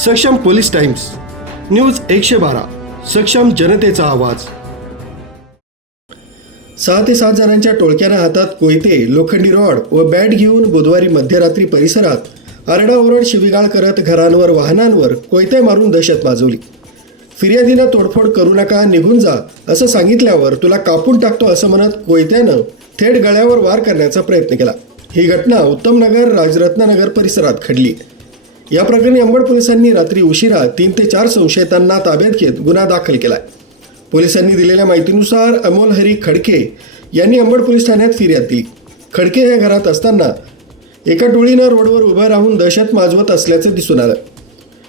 सक्षम police times, news 112, सक्षम जनतेचा आवाज। 6 ते 7 जणांच्या टोळक्यानं हातात कोयते, लोखंडी रॉड व बॅट घेऊन बुधवारी मध्यरात्री परिसरात आरडाओरड शिवीगाळ करत घरांवर, वाहनांवर कोयते मारून दहशत माजवली। फिर्यादीनं तोडफोड करू नका, निघून जा असं सांगितल्यावर तुला कापून टाकतो असं म्हणत कोयत्यानं थेट गळ्यावर वार करण्याचा प्रयत्न केला। ही घटना उत्तमनगर, राजरत्ननगर परिसरात घडली। या प्रकरणी अंबड पोलिसांनी रात्री उशिरा 3 ते 4 संशयितांना ताब्यात घेत गुन्हा दाखल केलाय। पोलिसांनी दिलेल्या माहितीनुसार अमोल हरी खडके यांनी अंबड पोलीस ठाण्यात फिर्याद दिली। खडके हे घरात असताना एका टोळीनं रोडवर उभं राहून दहशत माजवत असल्याचं दिसून आलं।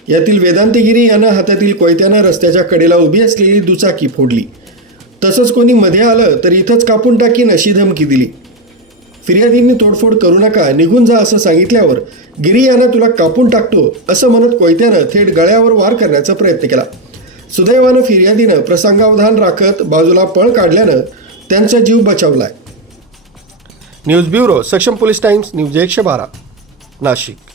यातील वेदांत गिरी यानं हातातील कोयत्यानं रस्त्याच्या कडेला उभी असलेली दुचाकी फोडली। तसंच कोणी मध्ये आलं तर इथंच कापून टाकीन अशी धमकी दिली। फिर्यादींनी तोडफोड करू नका, निघून जा असं सांगितल्यावर गिरी यानं तुला कापून टाकतो असं म्हणत कोयत्यानं थेट गळ्यावर वार करण्याचा प्रयत्न केला। सुदैवानं फिर्यादीनं प्रसंगावधान राखत बाजूला पळ काढल्यानं त्यांचा जीव बचावलाय। न्यूज ब्युरो, सक्षम पोलीस टाइम्स, न्यूज 112, नाशिक।